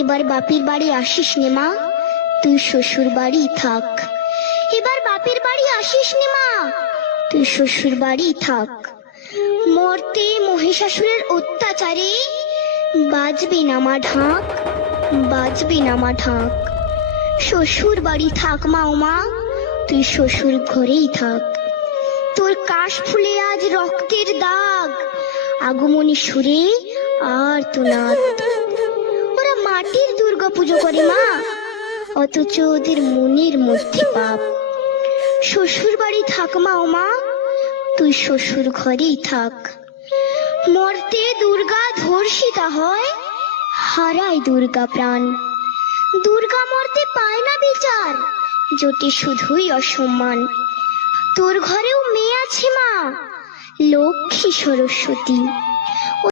এবার বাপের বাড়ি আসিস নে মা, তুই শ্বশুর বাড়ি থাক। এবার বাপের বাড়ি আসিস নে মা, তুই শ্বশুর বাড়ি থাক। মর্তে মহিষাসুরের অত্যাচারে বাজবে না মা ঢাক, বাজবে না মা ঢাক। শ্বশুর বাড়ি থাক মা ও মা, তুই শ্বশুর ঘরেই থাক। তোর কাশ ফুলে আজ রক্তের দাগ, আগমনী সুরে আর তো নাথ। ওরা মাটির দুর্গা পুজো করে মা, অথচ ওদের মনের মধ্যে পাপ। শ্বশুর বাড়ি থাক মা ও মা, তুই শ্বশুর ঘরেই থাক। মর্তে দুর্গা ধর্ষিতা হয়, হারায় দুর্গা প্রাণ। দুর্গা মর্তে পায় না বিচার, জোটে শুধুই অসম্মান। তোর ঘরেও মেয়ে আছে মা, লক্ষ্মী সরস্বতী।